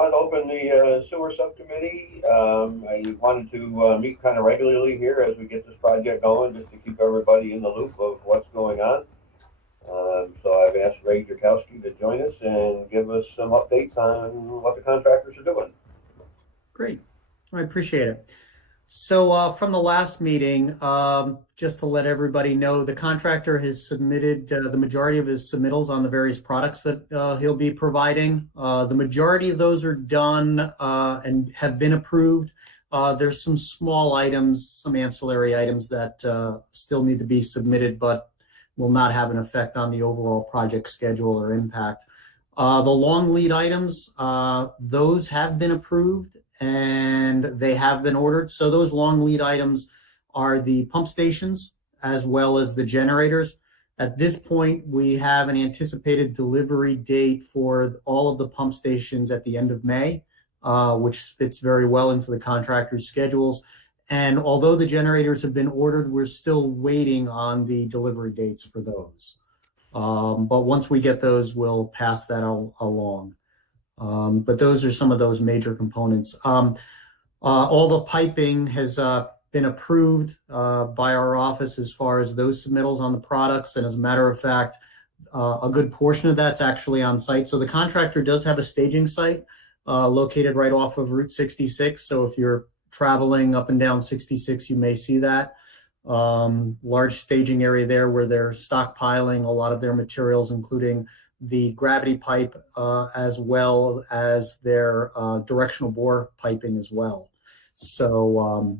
wanted to open the sewer subcommittee. I wanted to meet kind of regularly here as we get this project going, just to keep everybody in the loop of what's going on. So I've asked Ray Jerkowski to join us and give us some updates on what the contractors are doing. Great. I appreciate it. So from the last meeting, just to let everybody know, the contractor has submitted the majority of his submittals on the various products that he'll be providing. The majority of those are done and have been approved. There's some small items, some ancillary items that still need to be submitted, but will not have an effect on the overall project schedule or impact. The long lead items, those have been approved and they have been ordered. So those long lead items are the pump stations as well as the generators. At this point, we have an anticipated delivery date for all of the pump stations at the end of May, which fits very well into the contractor's schedules. And although the generators have been ordered, we're still waiting on the delivery dates for those. But once we get those, we'll pass that along. But those are some of those major components. All the piping has been approved by our office as far as those submittals on the products. And as a matter of fact, a good portion of that's actually on site. So the contractor does have a staging site located right off of Route 66. So if you're traveling up and down 66, you may see that. Large staging area there where they're stockpiling a lot of their materials, including the gravity pipe, as well as their directional bore piping as well. So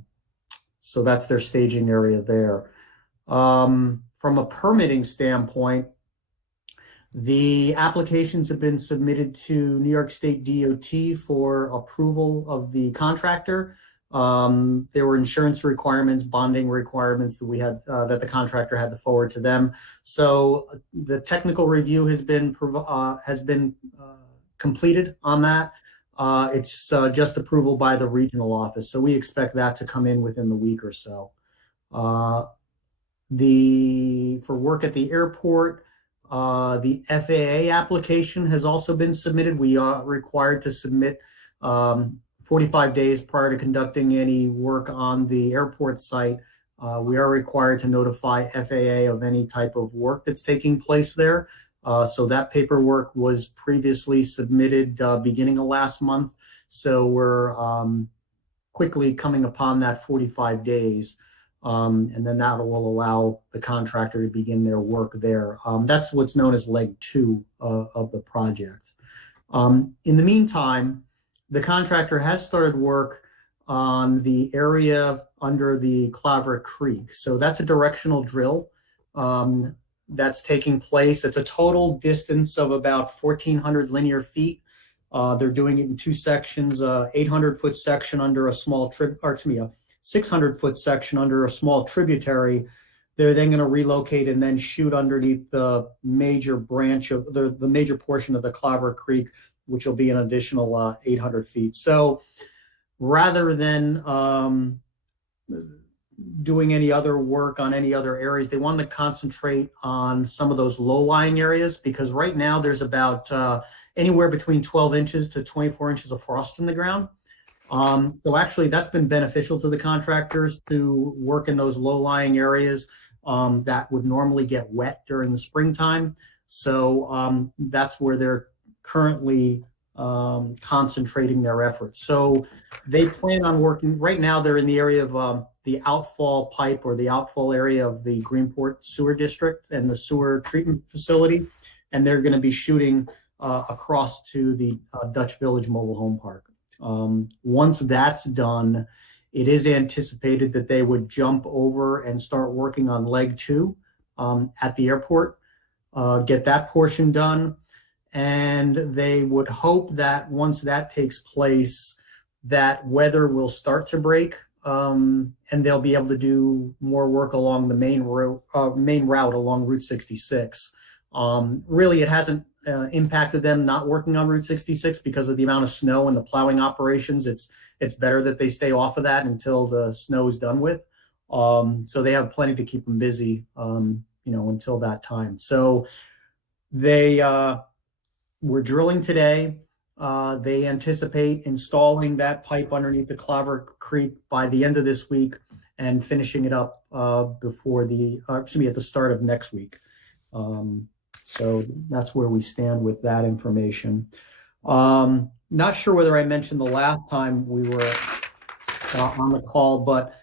that's their staging area there. From a permitting standpoint, the applications have been submitted to New York State DOT for approval of the contractor. There were insurance requirements, bonding requirements that we had, that the contractor had to forward to them. So the technical review has been completed on that. It's just approval by the regional office. So we expect that to come in within the week or so. For work at the airport, the FAA application has also been submitted. We are required to submit 45 days prior to conducting any work on the airport site. We are required to notify FAA of any type of work that's taking place there. So that paperwork was previously submitted beginning of last month. So we're quickly coming upon that 45 days. And then that will allow the contractor to begin their work there. That's what's known as leg 2 of the project. In the meantime, the contractor has started work on the area under the Clavera Creek. So that's a directional drill that's taking place. It's a total distance of about 1,400 linear feet. They're doing it in 2 sections, 800-foot section under a small 600-foot section under a small tributary. They're then going to relocate and then shoot underneath the major branch of the major portion of the Clavera Creek, which will be an additional 800 feet. So rather than doing any other work on any other areas, they want to concentrate on some of those low-lying areas, because right now there's about anywhere between 12 inches to 24 inches of frost in the ground. So actually that's been beneficial to the contractors to work in those low-lying areas that would normally get wet during the springtime. So that's where they're currently concentrating their efforts. So they plan on working, right now they're in the area of the outfall pipe or the outfall area of the Greenport Sewer District and the sewer treatment facility. And they're going to be shooting across to the Dutch Village Mobile Home Park. Once that's done, it is anticipated that they would jump over and start working on leg 2 at the airport, get that portion done. And they would hope that once that takes place, that weather will start to break, and they'll be able to do more work along the main route along Route 66. Really, it hasn't impacted them not working on Route 66 because of the amount of snow and the plowing operations. It's better that they stay off of that until the snow is done with. So they have plenty to keep them busy, until that time. So they were drilling today. They anticipate installing that pipe underneath the Claver Creek by the end of this week and finishing it up at the start of next week. So that's where we stand with that information. Not sure whether I mentioned the last time we were on the call, but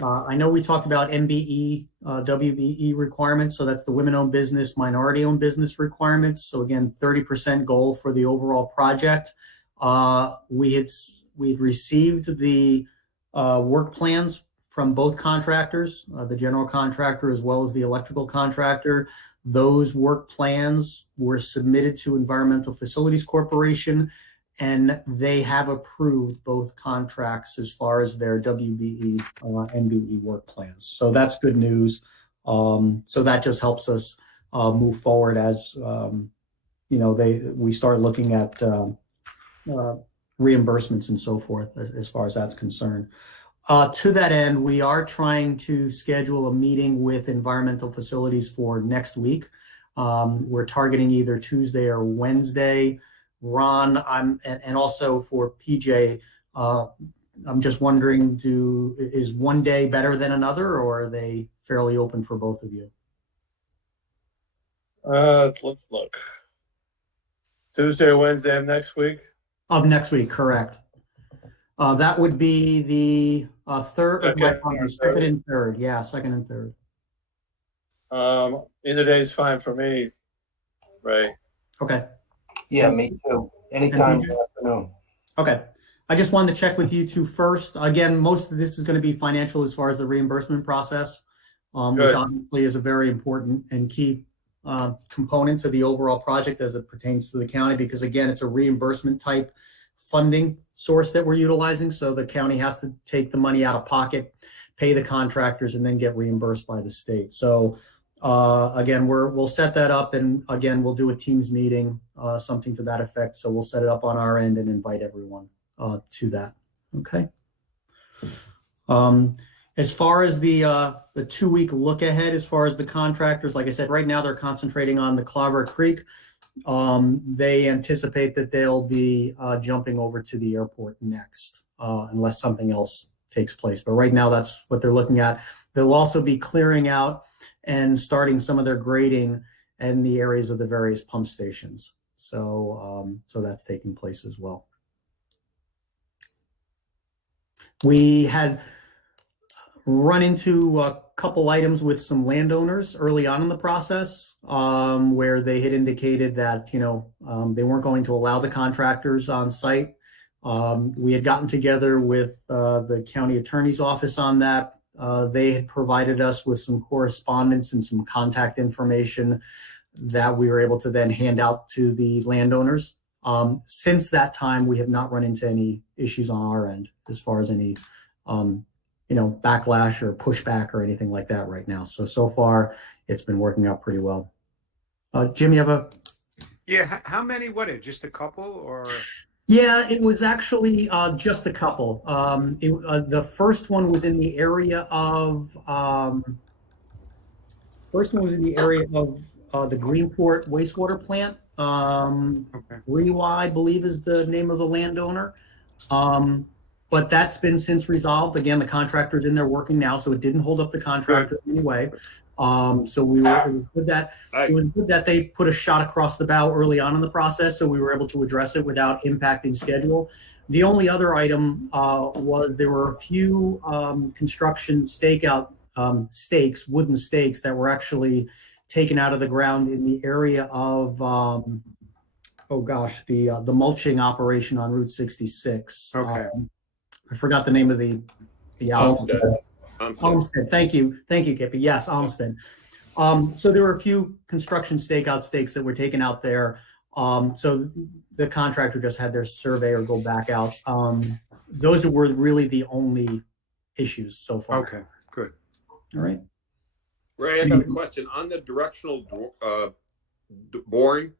I know we talked about MBE, WBE requirements. So that's the women-owned business, minority-owned business requirements. So again, 30% goal for the overall project. We'd received the work plans from both contractors, the general contractor as well as the electrical contractor. Those work plans were submitted to Environmental Facilities Corporation, and they have approved both contracts as far as their WBE, MBE work plans. So that's good news. So that just helps us move forward as we start looking at reimbursements and so forth as far as that's concerned. To that end, we are trying to schedule a meeting with Environmental Facilities for next week. We're targeting either Tuesday or Wednesday. Ron, and also for PJ, I'm just wondering, is one day better than another, or are they fairly open for both of you? Let's look. Tuesday or Wednesday of next week? Of next week, correct. That would be the second and third. Yeah, second and third. Either day is fine for me, Ray. Okay. Yeah, me too. Anytime in the afternoon. Okay. I just wanted to check with you two first. Again, most of this is going to be financial as far as the reimbursement process, which obviously is a very important and key component to the overall project as it pertains to the county, because again, it's a reimbursement type funding source that we're utilizing. So the county has to take the money out of pocket, pay the contractors, and then get reimbursed by the state. So again, we'll set that up, and again, we'll do a Teams meeting, something to that effect. So we'll set it up on our end and invite everyone to that. Okay. As far as the 2-week look ahead, as far as the contractors, like I said, right now they're concentrating on the Claver Creek. They anticipate that they'll be jumping over to the airport next, unless something else takes place. But right now, that's what they're looking at. They'll also be clearing out and starting some of their grading in the areas of the various pump stations. So that's taking place as well. We had run into a couple items with some landowners early on in the process, where they had indicated that, they weren't going to allow the contractors on site. We had gotten together with the county attorney's office on that. They had provided us with some correspondence and some contact information that we were able to then hand out to the landowners. Since that time, we have not run into any issues on our end as far as any, backlash or pushback or anything like that right now. So far, it's been working out pretty well. Jim, you have a? Yeah, how many? Just a couple, or? Yeah, it was actually just a couple. The first one was in the area of the Greenport wastewater plant. Okay. Rewa, I believe, is the name of the landowner. But that's been since resolved. Again, the contractor's in there working now, so it didn't hold up the contractor in any way. So it was good that they put a shot across the bow early on in the process, so we were able to address it without impacting schedule. The only other item was there were a few construction stakes, wooden stakes that were actually taken out of the ground in the area of the mulching operation on Route 66. Okay. I forgot the name of the outfit. Olmsted. Thank you, Kippy. Yes, Olmsted. So there were a few construction stakeout stakes that were taken out there. So the contractor just had their surveyor go back out. Those were really the only issues so far. Okay, good. All right. Ray, I got a question on the directional boring.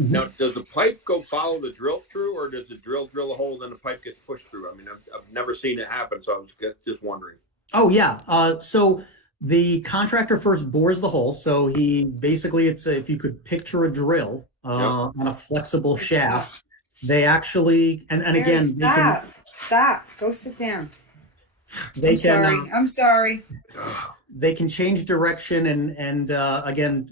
Mhm. Now, does the pipe go follow the drill through, or does the drill a hole and then the pipe gets pushed through? I mean, I've never seen it happen, so I was just wondering. Oh yeah. So the contractor first bores the hole. So he basically, if you could picture a drill on a flexible shaft, They actually, and Mary, again, stop. Go sit down. they I'm can, sorry. I'm sorry. they can change direction and again,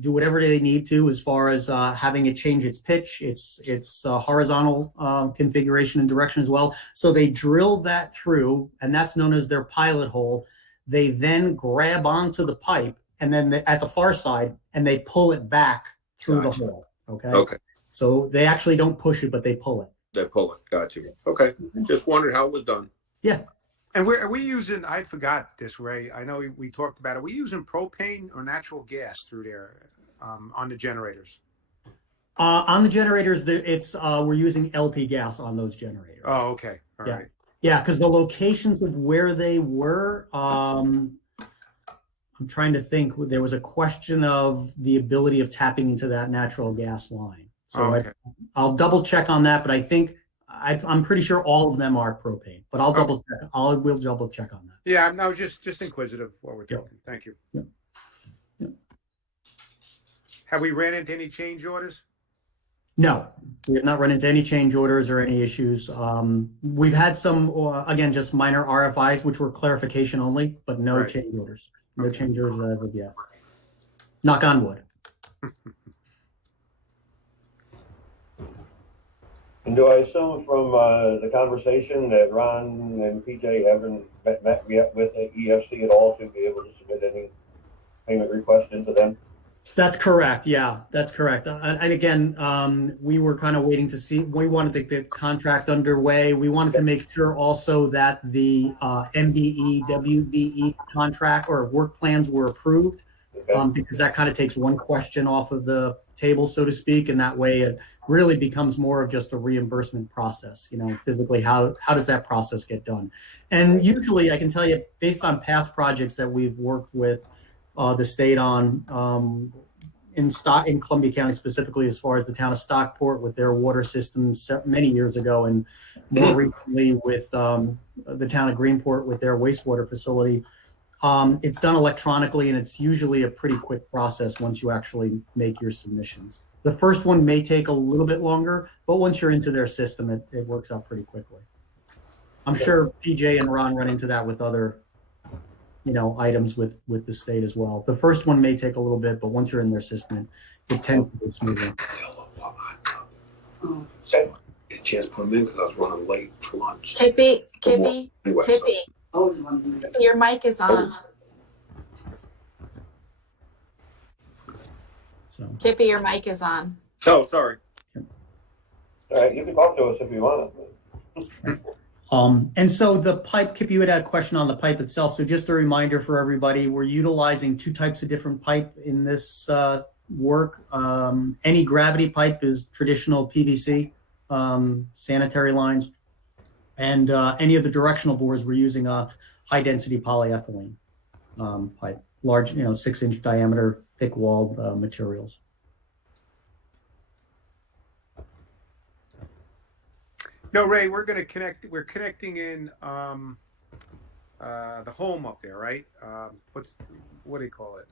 do whatever they need to as far as having it change its pitch, its horizontal configuration and direction as well. So they drill that through, and that's known as their pilot hole. They then grab onto the pipe, and then at the far side, and they pull it back through Gotcha. the hole. Okay. Okay. So they actually don't push it, but they pull it. They pull it. Gotcha. Okay. Just wondered how it was done. Yeah. And are we using, I forgot this, Ray. I know we talked about it. Are we using propane or natural gas through there on the generators? On the generators, we're using LP gas on those generators. Oh, okay. All Yeah. right. Yeah, because the locations of where they were, I'm trying to think. There was a question of the ability of tapping into that natural gas line. So Oh, okay. I'll double check on that, but I think I'm pretty sure all of them are propane. But I'll double check. We'll double check on that. Yeah, no, just inquisitive while we're talking. Thank you. Yep. Yep. Have we ran into any change orders? No, we have not run into any change orders or any issues. We've had some, again, just minor RFIs, which were clarification only, but no Right. change orders. No Okay. change orders as of yet. Knock on wood. And do I assume from the conversation that Ron and PJ haven't met yet with the EFC at all to be able to submit any payment request into them? That's correct. Yeah, that's correct. And again, we were kind of waiting to see. We wanted to get contract underway. We wanted to make sure also that the MBE, WBE contract or work plans were approved, Okay. because that kind of takes one question off of the table, so to speak, and that way it really becomes more of just a reimbursement process. Physically, how does that process get done? And usually, I can tell you, based on past projects that we've worked with the state on in Columbia County specifically, as far as the town of Stockport with their water systems many years ago, and more recently with the town of Greenport with their wastewater facility. It's done electronically, and it's usually a pretty quick process once you actually make your submissions. The first one may take a little bit longer, but once you're into their system, it works out pretty quickly. I'm sure PJ and Ron run into that with other items with the state as well. The first one may take a little bit, but once you're in their system, it tends to go smoothly. Okay. Get a chance to put them in because I was running late for lunch. Kippy, Anyway, your mic is on. So, Kippy, your mic is on. Oh, sorry. All right, you can talk to us if you want. and so the pipe, Kip, you had a question on the pipe itself. So just a reminder for everybody, we're utilizing two types of different pipe in this work. Any gravity pipe is traditional PVC, sanitary lines. And any of the directional bores, we're using a high-density polyethylene pipe, large, 6-inch diameter, thick-walled materials. No, Ray, we're connecting in the home up there, right? What do you call it?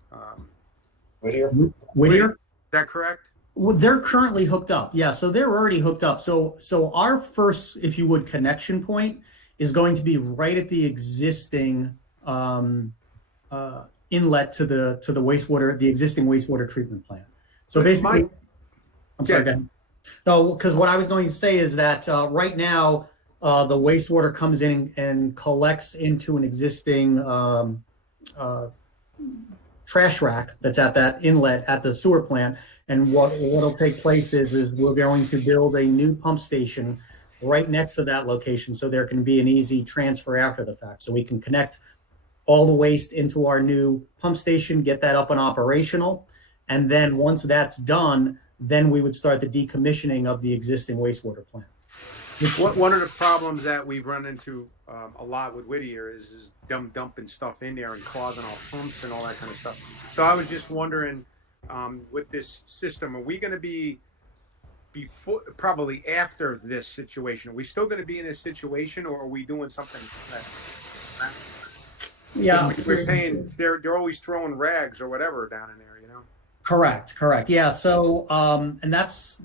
Whittier? Whittier? Is that correct? Well, they're currently hooked up. Yeah, so they're already hooked up. So our first, if you would, connection point is going to be right at the existing inlet to the wastewater, the existing wastewater treatment plant. So basically, I'm sorry, go ahead. No, because what I was going to say is that right now the wastewater comes in and collects into an existing trash rack that's at that inlet at the sewer plant. And what'll take place is we're going to build a new pump station right next to that location, so there can be an easy transfer after the fact. So we can connect all the waste into our new pump station, get that up and operational, and then once that's done, then we would start the decommissioning of the existing wastewater plant. One of the problems that we've run into a lot with Whittier is them dumping stuff in there and clogging our pumps and all that kind of stuff. So I was just wondering, with this system, are we going to be before, probably after this situation? Are we still going to be in this situation, or are we doing something? Yeah, We're paying. They're always throwing rags or whatever down in there, Correct. Yeah. So, and that's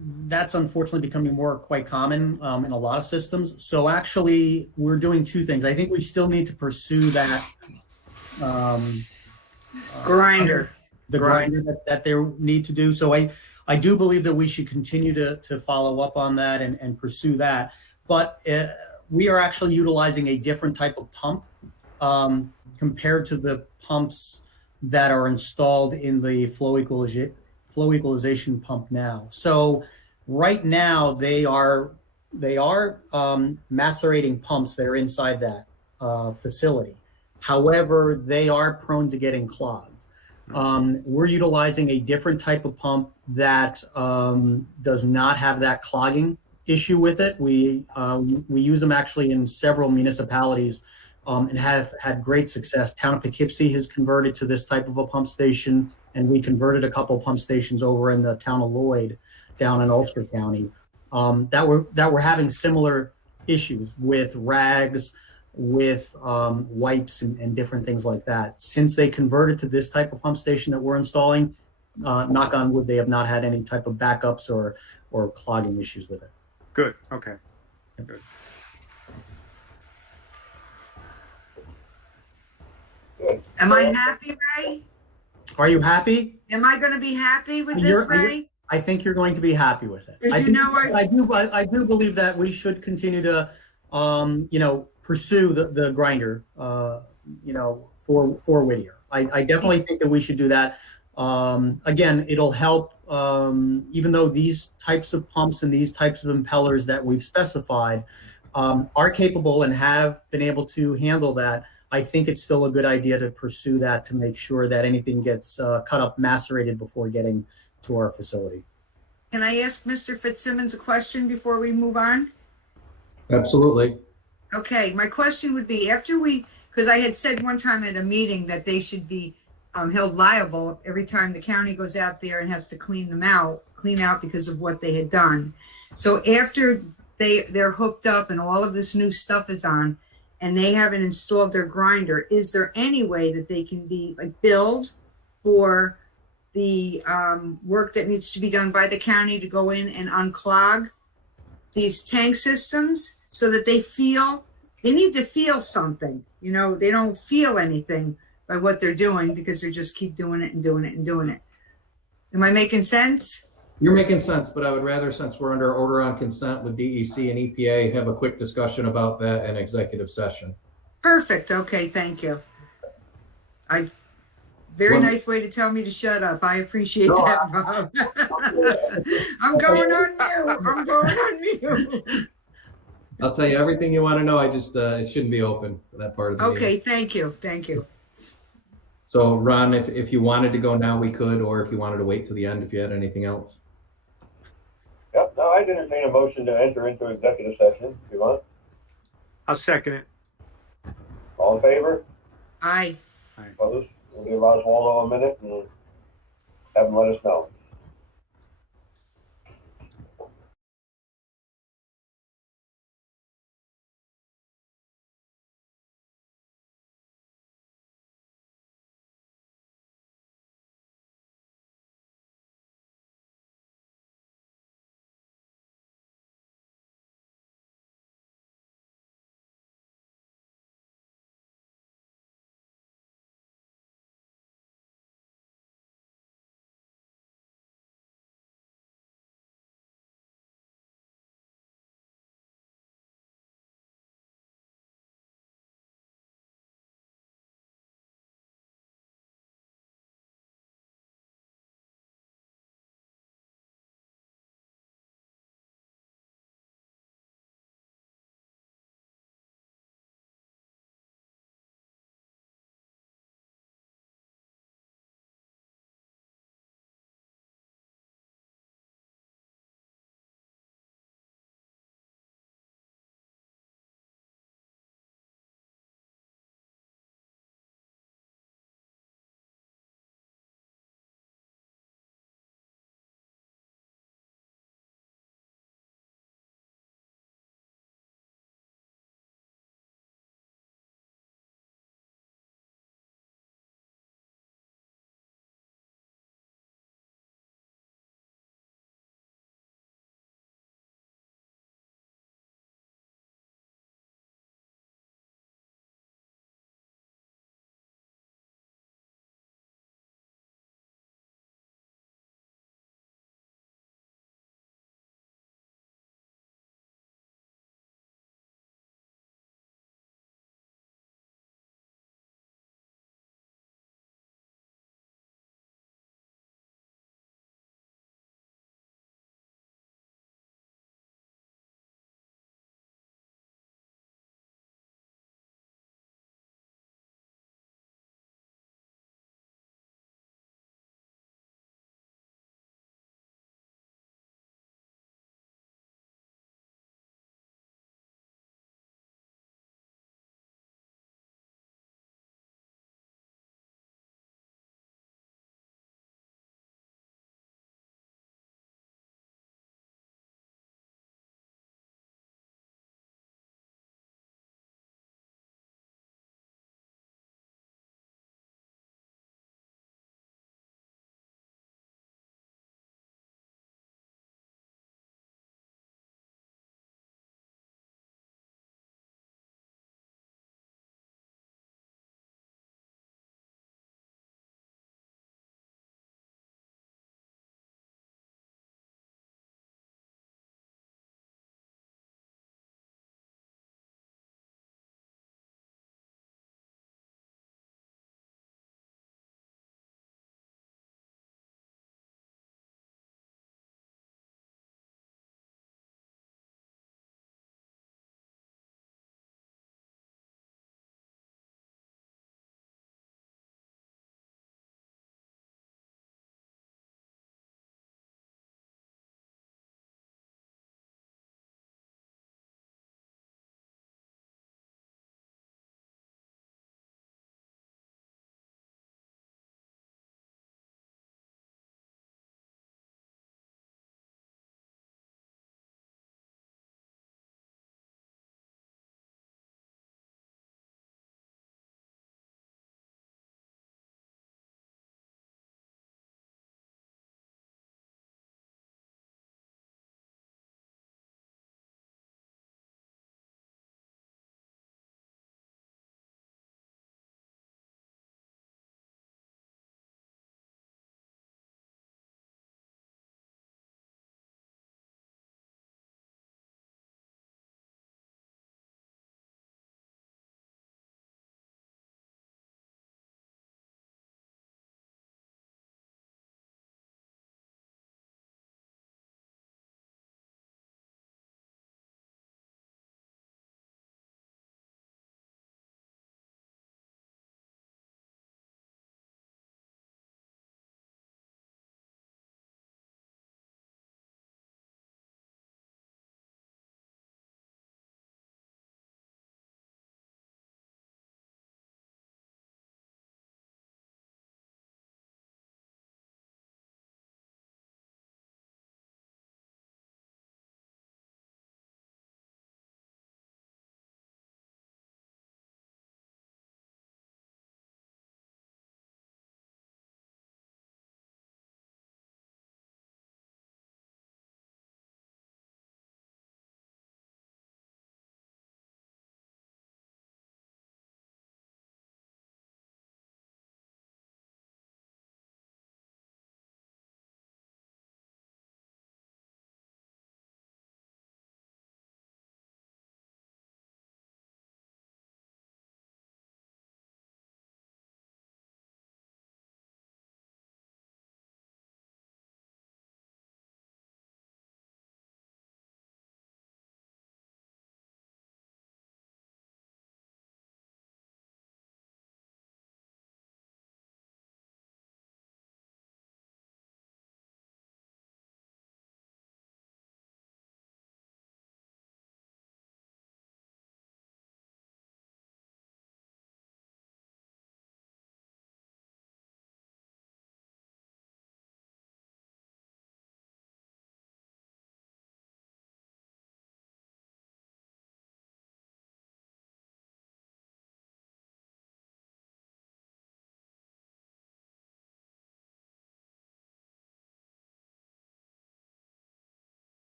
unfortunately becoming quite common in a lot of systems. So actually, we're doing two things. I think we still need to pursue that um, Grinder. the grinder that they need to do. So I do believe that we should continue to follow up on that and pursue that. But we are actually utilizing a different type of pump compared to the pumps that are installed in the flow equalization pump now. So right now they are macerating pumps that are inside that facility. However, they are prone to getting clogged. We're utilizing a different type of pump that does not have that clogging issue with it. We use them actually in several municipalities and have had great success. Town of Poughkeepsie has converted to this type of a pump station, and we converted a couple of pump stations over in the town of Lloyd down in Ulster County that were having similar issues with rags, with wipes and different things like that. Since they converted to this type of pump station that we're installing, knock on wood, they have not had any type of backups or clogging issues with it. Good. Okay. Good. Good. Am I happy, Ray? Are you happy? Am I going to be happy with this, You're- Ray? I think you're going to be happy with it. 'Cause I you think- know I do believe that we should continue to, pursue the grinder, for Whittier. I definitely think that we should do that. Again, it'll help, even though these types of pumps and these types of impellers that we've specified are capable and have been able to handle that. I think it's still a good idea to pursue that to make sure that anything gets cut up, macerated before getting to our facility. Can I ask Mr. Fitzsimmons a question before we move on? Absolutely. Okay, my question would be because I had said one time at a meeting that they should be held liable every time the county goes out there and has to clean out because of what they had done. So after they're hooked up and all of this new stuff is on and they haven't installed their grinder, is there any way that they can be billed for the work that needs to be done by the county to go in and unclog these tank systems so that they need to feel something? They don't feel anything by what they're doing because they just keep doing it and doing it and doing it. Am I making sense? You're making sense, but I would rather, since we're under order on consent with DEC and EPA, have a quick discussion about that in executive session. Perfect. Okay, thank you. Very Well- nice way to tell me to shut up. I appreciate that, Bob. I'm going on mute. I'll tell you everything you want to know. I just, it shouldn't be open for that part of the meeting. Okay, thank you. So Ron, if you wanted to go now, we could, or if you wanted to wait till the end, if you had anything else. Yep, no, I'd entertain a motion to enter into executive session if you want. I'll second it. All in favor? Aye. Opposed? We'll give Oswaldo a minute and have him let us know.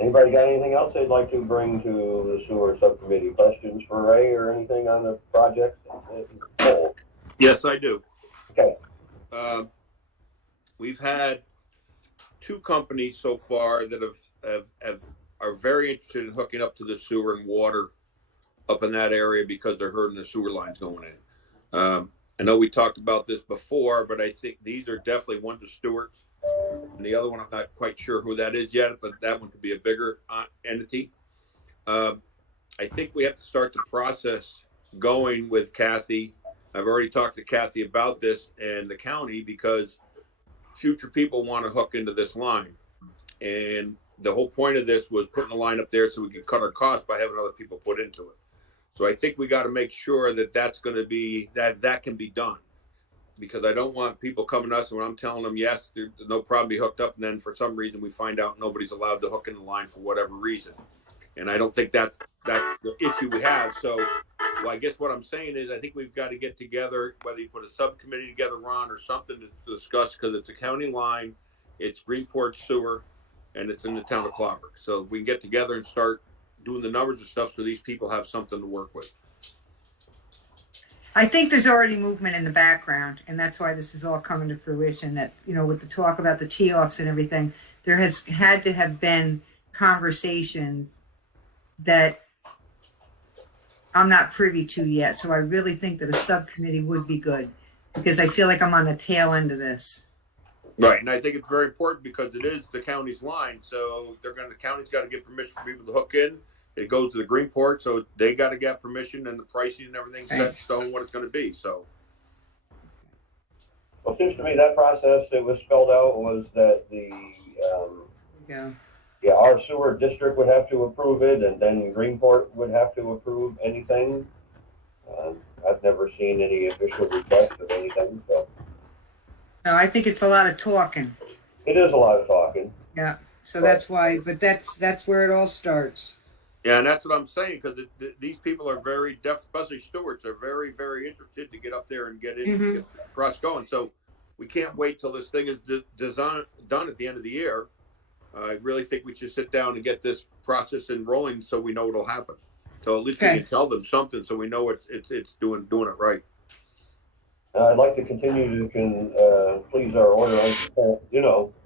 Anybody got anything else they'd like to bring to the sewer subcommittee? Questions for Ray or anything on the project? Oh, Yes, I do. okay. We've had 2 companies so far that are very interested in hooking up to the sewer and water up in that area because they're hurting the sewer lines going in. I know we talked about this before, but I think these are definitely one's of Stewart's, and the other one I'm not quite sure who that is yet, but that one could be a bigger entity. I think we have to start the process going with Kathy. I've already talked to Kathy about this and the county because future people want to hook into this line. And the whole point of this was putting the line up there so we could cut our costs by having other people put into it. So I think we got to make sure that that's going to be, that can be done. Because I don't want people coming to us when I'm telling them, yes, there's no problem, be hooked up. And then for some reason we find out nobody's allowed to hook in the line for whatever reason. And I don't think that's the issue we have. So well, I guess what I'm saying is I think we've got to get together, whether you put a subcommittee together, Ron, or something to discuss, because it's a county line, it's Greenport Sewer, and it's in the town of Clobber. So if we can get together and start doing the numbers and stuff so these people have something to work with. I think there's already movement in the background, and that's why this is all coming to fruition. That, you know, with the talk about the tee-offs and everything, there has had to have been conversations that I'm not privy to yet. So I really think that a subcommittee would be good, because I feel like I'm on the tail end of this. Right, and I think it's very important because it is the county's line, so the county's got to get permission for people to hook in. It goes to the Greenport, so they got to get permission, and the pricing and everything's set in stone what it's going to be. So, Well, it seems to me that process that was spelled out was that our sewer district would have to approve it, and then Greenport would have to approve anything. I've never seen any official request of anything, so. No, I think it's a lot of talking. It is a lot of talking. Yeah. So that's why, but that's where it all starts. yeah, and that's what I'm saying, because these people are very deaf, especially stewards, are very, very interested to get up there and get in, Mhm. get across going. So we can't wait till this thing is done at the end of the year. I really think we should sit down and get this process rolling so we know what'll happen. So at least we Okay. can tell them something so we know it's doing it right. I'd like to continue to please our order on consent,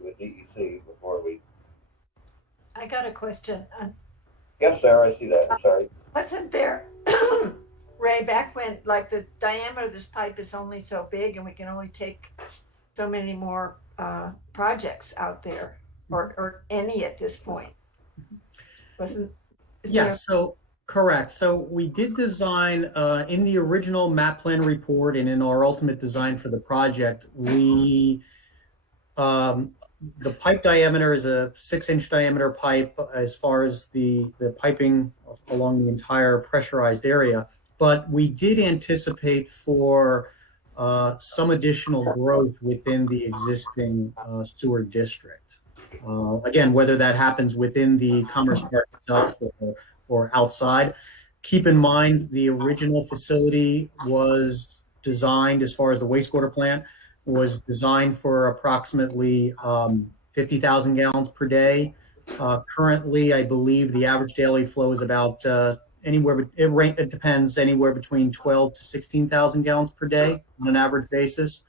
with DEC before we. I got a question. Yes, Sarah, I see that. I'm sorry. Wasn't there, Ray, back when, like, the diameter of this pipe is only so big and we can only take so many more projects out there, or any at this point? Yes, so correct. So we did design in the original map plan report and in our ultimate design for the project, we the pipe diameter is a 6-inch diameter pipe as far as the piping along the entire pressurized area. But we did anticipate for some additional growth within the existing sewer district. Again, whether that happens within the Commerce Park itself or outside. Keep in mind, the original facility was designed, as far as the wastewater plant, was designed for approximately 50,000 gallons per day. Currently, I believe the average daily flow is about it depends, anywhere between 12 to 16,000 gallons per day on an average basis.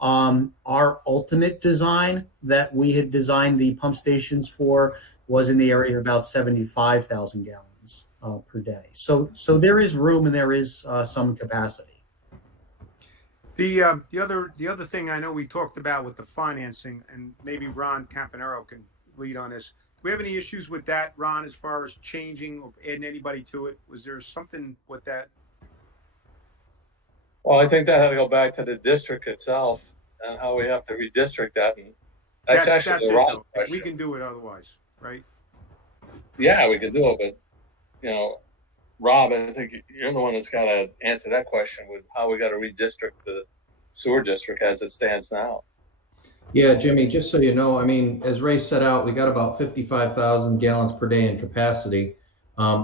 Our ultimate design that we had designed the pump stations for was in the area of about 75,000 gallons per day. So there is room and there is some capacity. The other thing I know we talked about with the financing, and maybe Ron Campanero can lead on this. Do we have any issues with that, Ron, as far as changing or adding anybody to it? Was there something with that? Well, I think that had to go back to the district itself and how we have to redistrict that. And that's actually the wrong question. We can do it otherwise, right? Yeah, we could do it, but Rob, I think you're the one that's got to answer that question with how we got to redistrict the sewer district as it stands now. Yeah, Jimmy, just so you know, I mean, as Ray set out, we got about 55,000 gallons per day in capacity.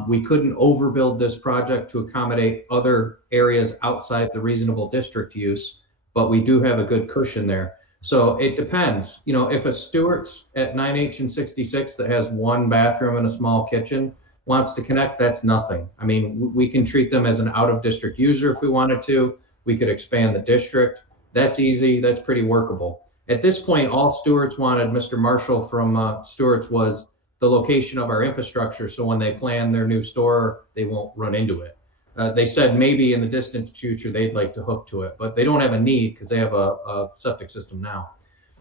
We couldn't overbuild this project to accommodate other areas outside the reasonable district use, but we do have a good cushion there. So it depends. You know, if a Stewart's at 9H and 66 that has one bathroom and a small kitchen wants to connect, that's nothing. I mean, we can treat them as an out-of-district user if we wanted to. We could expand the district. That's easy. That's pretty workable. At this point, all Stewart's wanted, Mr. Marshall from Stewart's, was the location of our infrastructure. So when they plan their new store, they won't run into it. They said maybe in the distant future, they'd like to hook to it, but they don't have a need because they have a septic system now.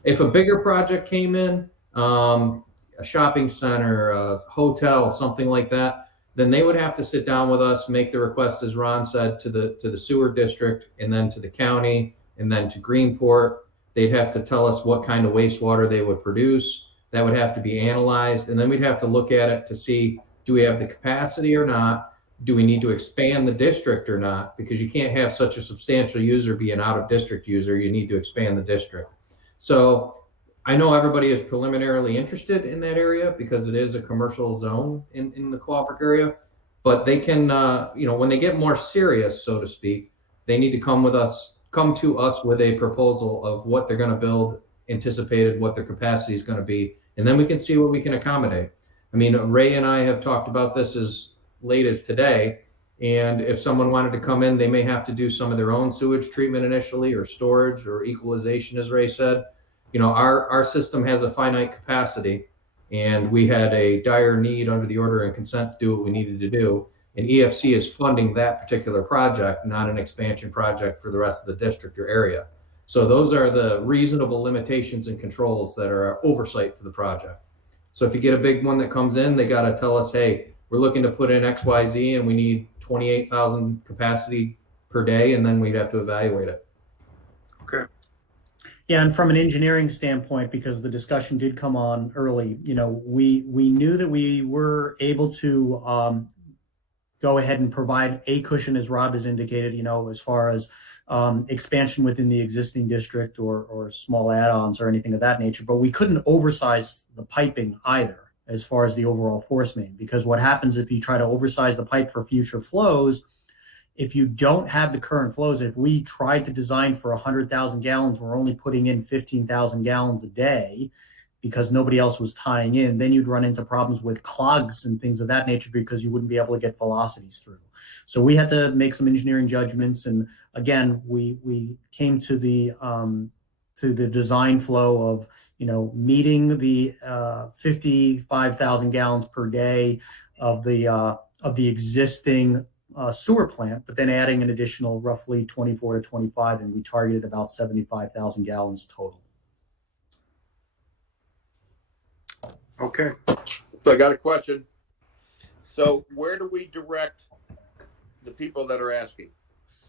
If a bigger project came in, a shopping center, a hotel, something like that, then they would have to sit down with us, make the request, as Ron said, to the sewer district, and then to the county, and then to Greenport. They'd have to tell us what kind of wastewater they would produce. That would have to be analyzed, and then we'd have to look at it to see, do we have the capacity or not? Do we need to expand the district or not? Because you can't have such a substantial user be an out-of-district user. You need to expand the district. So I know everybody is preliminarily interested in that area because it is a commercial zone in the Quabbin area, but they can, you know, when they get more serious, so to speak, they need to come to us with a proposal of what they're going to build, anticipated what their capacity is going to be, and then we can see what we can accommodate. I mean, Ray and I have talked about this as late as today, and if someone wanted to come in, they may have to do some of their own sewage treatment initially, or storage, or equalization, as Ray said. You know, our system has a finite capacity, and we had a dire need under the order and consent to do what we needed to do, and EFC is funding that particular project, not an expansion project for the rest of the district or area. So those are the reasonable limitations and controls that are oversight to the project. So if you get a big one that comes in, they got to tell us, hey, we're looking to put in XYZ and we need 28,000 capacity per day, and then we'd have to evaluate it. Okay. Yeah, and from an engineering standpoint, because the discussion did come on early, you know, we knew that we were able to go ahead and provide a cushion, as Rob has indicated, you know, as far as expansion within the existing district or small add-ons or anything of that nature, but we couldn't oversize the piping either as far as the overall force main, because what happens if you try to oversize the pipe for future flows, if you don't have the current flows, if we tried to design for 100,000 gallons, we're only putting in 15,000 gallons a day because nobody else was tying in, then you'd run into problems with clogs and things of that nature because you wouldn't be able to get velocities through. So we had to make some engineering judgments, and again, we came to the design flow of, you know, meeting the 55,000 gallons per day of the existing sewer plant, but then adding an additional roughly 24 to 25, and we targeted about 75,000 gallons total. Okay. So I got a question. So where do we direct the people that are asking?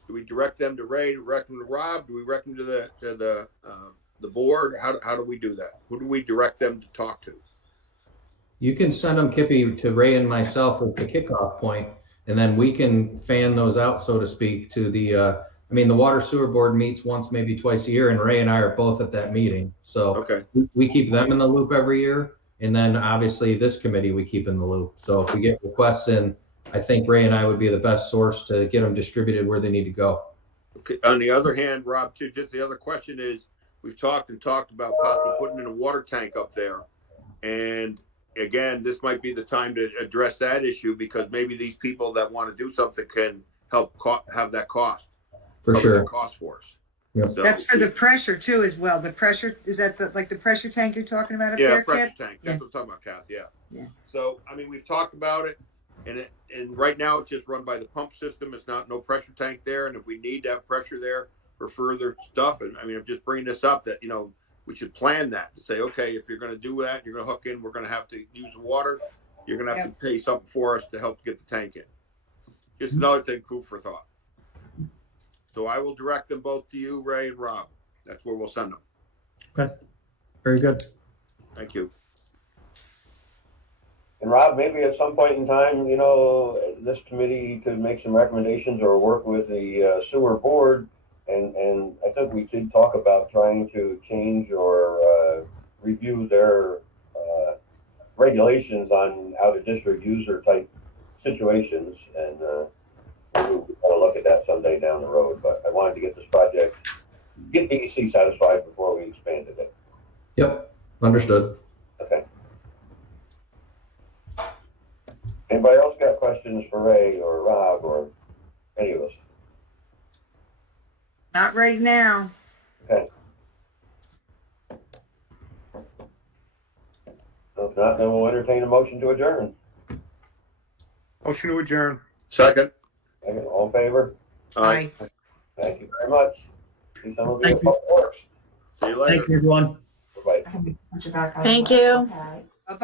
Do we direct them to Ray? Do we direct them to Rob? Do we direct them to the board? How do we do that? Who do we direct them to talk to? You can send them, Kippy, to Ray and myself at the kickoff point, and then we can fan those out, so to speak, to the, I mean, the Water Sewer Board meets once, maybe twice a year, and Ray and I are both at that meeting. So Okay. we keep them in the loop every year. And then obviously this committee we keep in the loop. So if we get requests in, I think Ray and I would be the best source to get them distributed where they need to go. Okay. On the other hand, Rob, too, just the other question is, we've talked about possibly putting in a water tank up there. And again, this might be the time to address that issue, because maybe these people that want to do something can help have that cost. For sure. That cost for us. Yep. So, That's for the pressure too, as well. The pressure, is that the pressure tank you're talking about up there, pressure Kit? tank. That's what I'm talking about, Kath. Yeah. Yeah. So, I mean, we've talked about it, and right now it's just run by the pump system. It's no pressure tank there. And if we need to have pressure there for further stuff, and I mean, I'm just bringing this up that, you know, we should plan that to say, okay, if you're going to do that, you're going to hook in, we're going to have to use the water. You're going to have to pay something for us to help get the tank in. Just another thing, food for thought. So I will direct them both to you, Ray and Rob. That's where we'll send them. Okay, very good. Thank you. And Rob, maybe at some point in time, you know, this committee could make some recommendations or work with the sewer board. And I think we did talk about trying to change or review their regulations on out-of-district user type situations. And maybe we'll look at that someday down the road. But I wanted to get this project get DEC satisfied before we expanded it. Yep, understood. Okay. Anybody else got questions for Ray or Rob or any of us? Not right now. Okay. If not, then we'll entertain a motion to adjourn. Motion to adjourn. Second. Second, all in favor? Bye. Thank you very much. See some of you in Thank you. Public Works. See you later. Thank you, everyone. Bye-bye. Thank you. Bye-bye.